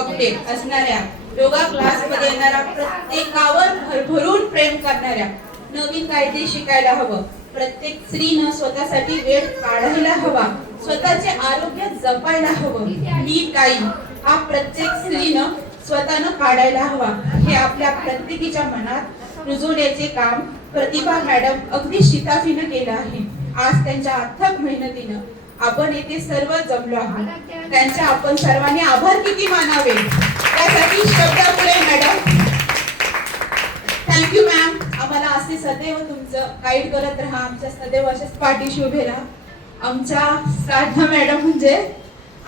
Update असणाऱ्या योगा क्लासमध्ये येणाऱ्या प्रत्येकावर भरभरून प्रेम करणाऱ्या, नवीन कायदे शिकायला हवं, प्रत्येक स्त्रीनं स्वतःसाठी वेळ काढायला हवा, स्वतःचे आरोग्य जपायला हवं, मी टाइम हा प्रत्येक स्त्रीनं स्वतःनं काढायला हवा. हे आपल्या प्रत्येकीच्या मनात रुजवण्याचे काम प्रतिभा मॅडम अगदी शिताफीनं केलं आहे. आज त्यांच्या अथक मेहनतीनं आपण येथे सर्व जमलो आहोत. त्यांच्या आपण सर्वांनी आभार किती मानावे. त्यासाठी शब्दापुरे मॅडम, थँक्यू मॅम. आम्हाला असे सदैव तुमचं गाईड करत राहा, आमच्या सदैव अशाच पाठीशी उभे राहा. आमच्या साधना मॅडम म्हणजे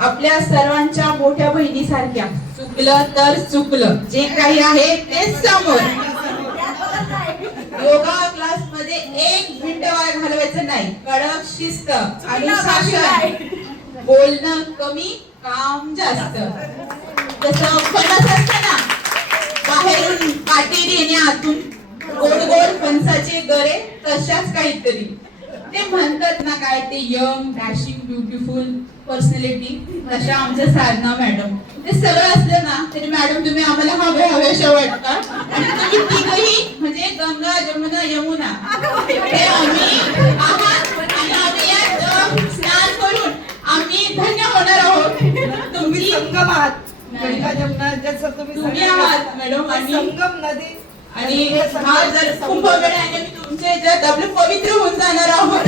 आपल्या सर्वांच्या मोठ्या बहिणीसारख्या. चुकलं तर चुकलं, जे काही आहे तेच समोर. योगा क्लास मध्ये एक मिनिट वाया घालवायचं नाही. कडक शिस्त आणि शासन, बोलणं कमी काम जास्त. जसं फणस असतं ना, बाहेरून काटेरी आणि आतून गोड गोड फणसाचे गरे, तशाच काहीतरी. ते म्हणतात ना काय ते यंग डॅशिंग ब्युटिफुल पर्सनॅलिटी, तशा आमच्या साधना मॅडम. ते सगळं असलं ना तरी मॅडम तुम्ही आम्हाला हव्याशा वाटतात. आणि तुम्ही तिघही म्हणजे गंगा जमुना यमुना हे आम्ही आहात. आणि आम्ही यात स्नान करून आम्ही धन्य होणार आहोत. तुम्ही संगम आहात. गंगा जमुना जसं तुम्ही आहात मॅडम. आणि संगम नदी आणि हा जर कुंभमेळा आहे आणि तुमचे जर आपले पवित्र होऊन जाणार आहोत.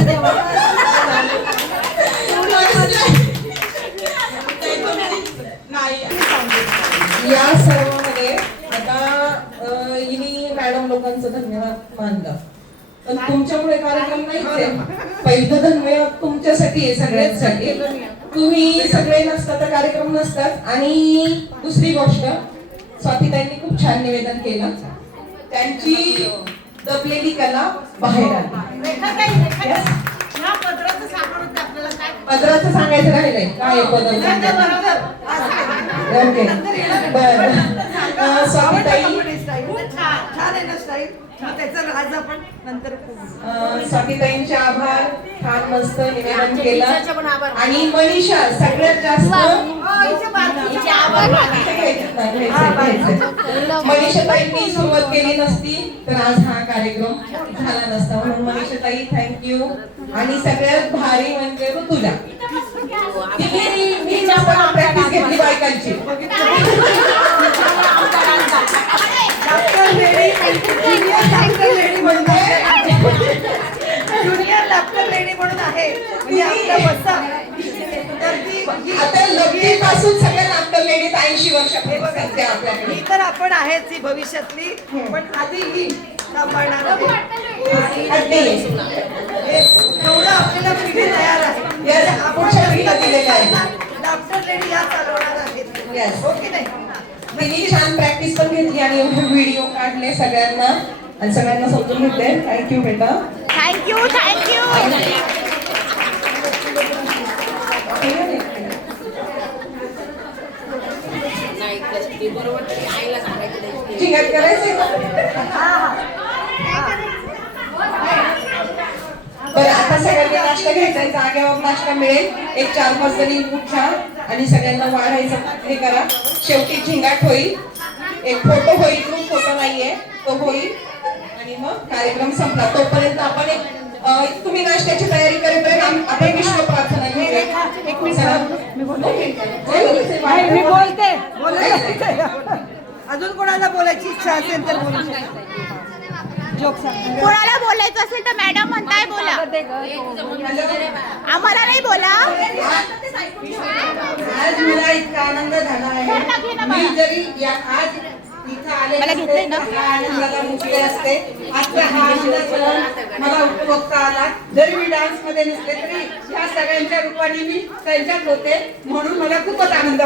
या सर्वांमध्ये आता इनी मॅडम लोकांचं धन्यवाद मानलं, पण तुमच्यामुळे कार्यक्रम नाहीच आहे. पहिलं धन्यवाद तुमच्यासाठी आहे, सगळ्यांसाठी. तुम्ही सगळे नसता तर कार्यक्रम नसतात. आणि दुसरी गोष्ट, स्वातीताईंनी खूप छान निवेदन केलं. त्यांची दबलेली कला बाहेर आली. पदराचं सांगायचं राहिलंय काय पदर. ओके बरं. स्वातीताई, स्वातीताईंचे आभार. छान मस्त निवेदन केलं. आणि मनीषा सगळ्यात जास्त मनीषाताईंनी सुरुवात केली नसती तर आज हा कार्यक्रम झाला नसता. म्हणून मनीषाताई थँक्यू. आणि सगळ्यात भारी म्हणजे ऋतुजा, मी प्रॅक्टिस घेतली बायकांची. ज्युनियर लॅपटॉप लेडी म्हणून आहे. आता लग्नी पासून सगळ्या लॅपटॉप लेडीज 80 वर्षापर्यंत आपल्याकडे. ही तर आपण आहेच ही भविष्यातली, पण आधी ही सांभाळणार एवढं आपल्याला पिढी तयार आहे. आपण पिढीला दिलेलं आहे. लॅपटॉप लेडी या चालवणार आहेत. ओके नाही, तिने छान प्रॅक्टिस पण घेतली आणि व्हिडिओ काढले सगळ्यांना आणि सगळ्यांना समजून घेतले. थँक्यू बेटा. Thank you thank you. चिंगाट करायचंय का? बरं, आता सगळ्यांना नाश्ता घ्यायचा आहे. जागेवर नाश्ता मिळेल. एक 4-5 जणी उठा आणि सगळ्यांना वाढायचं हे करा. शेवटी झिंगाट होईल, एक फोटो होईल. ग्रुप फोटो नाहीये तो होईल आणि मग कार्यक्रम संपला. तोपर्यंत आपण तुम्ही नाश्त्याची तयारी करेपर्यंत आपण विश्व प्रार्थना घेऊया. एक मिनिट मी बोलते. अजून कोणाला बोलायची इच्छा असेल तर बोलू शकता. कोणाला बोलायचं असेल तर मॅडम म्हणताय बोला. आम्हाला नाही बोला. आज मला इतका आनंद झाला आहे. मी जरी आज इथं आले आनंदाला मुकले असते. आजचा हा आनंद मला उपभोगता आला. जरी मी डान्स मध्ये नसले तरी ह्या सगळ्यांच्या रूपाने मी त्यांच्यात होते, म्हणून मला खूपच आनंद